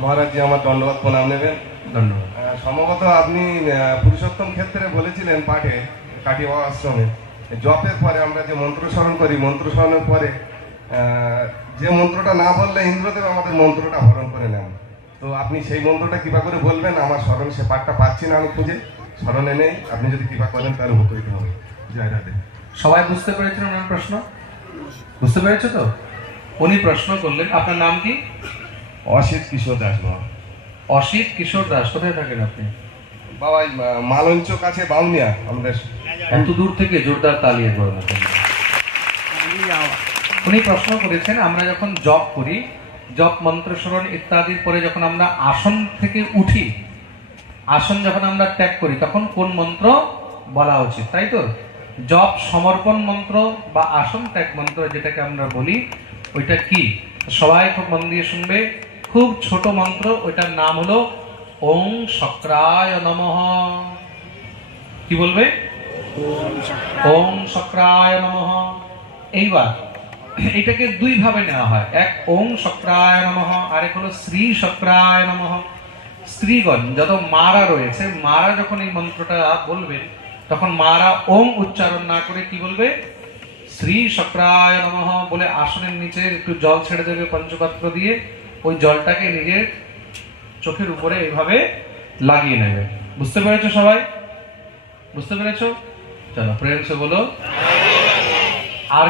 মহারাজজি আমার দণ্ডবাদ প্রণাম নেবেন। ধন্যবাদ। সম্ভবত আপনি পুরুষোত্তম ক্ষেত্রে বলেছিলেন পাঠে কাটি বাবা আশ্রমে জপের পরে আমরা যে মন্ত্র স্মরণ করি, মন্ত্র স্মরণের পরে যে মন্ত্রটা না বললে ইন্দ্রদেব আমাদের মন্ত্রটা হরণ করে নেন। তো আপনি সেই মন্ত্রটা কৃপা করে বলবেন, আমার স্মরণ সে পাঠটা পাচ্ছি না, আমি খুঁজে স্মরণে নেই, আপনি যদি কৃপা করেন তাহলে উপকৃত হবে। জয় রাধে। সবাই বুঝতে পেরেছেন ওনার প্রশ্ন? বুঝতে পেরেছো তো? উনি প্রশ্ন করলেন, আপনার নাম কি? অসিত কিশোর দাস বাবা। অসিত কিশোর দাস। কোথায় থাকেন আপনি? বাবা মালঞ্চ কাছে বাউনিয়া আমাদের। এত দূর থেকে জোরদার তালিয়ে পড়েন। উনি প্রশ্ন করেছেন, আমরা যখন জপ করি, জপ মন্ত্র স্মরণ ইত্যাদির পরে যখন আমরা আসন থেকে উঠি, আসন যখন আমরা ত্যাগ করি, তখন কোন মন্ত্র বলা উচিত, তাই তো? জপ সমর্পণ মন্ত্র বা আসন ত্যাগ মন্ত্র যেটাকে আমরা বলি, ওইটা কি? সবাই খুব মন দিয়ে শুনবে। খুব ছোট মন্ত্র, ওইটার নাম হলো ওং শক্রায় নমঃ। কি বলবে? ওং শক্রায় নমঃ। এইবার এটাকে দুই ভাবে নেওয়া হয়, এক ওং শক্রায় নমঃ, আর এক হলো শ্রী শক্রায় নমঃ। স্ত্রীগণ যত মারা রয়েছে, মারা যখন এই মন্ত্রটা বলবেন, তখন মারা ওং উচ্চারণ না করে কি বলবে? শ্রী শক্রায় নমঃ বলে আসনের নিচে একটু জল ছেড়ে দেবে পঞ্চপাত্র দিয়ে, ওই জলটাকে নিজের চোখের উপরে এইভাবে লাগিয়ে নেবে। বুঝতে পেরেছো সবাই? বুঝতে পেরেছো? চলো প্রেম সে বলো। আর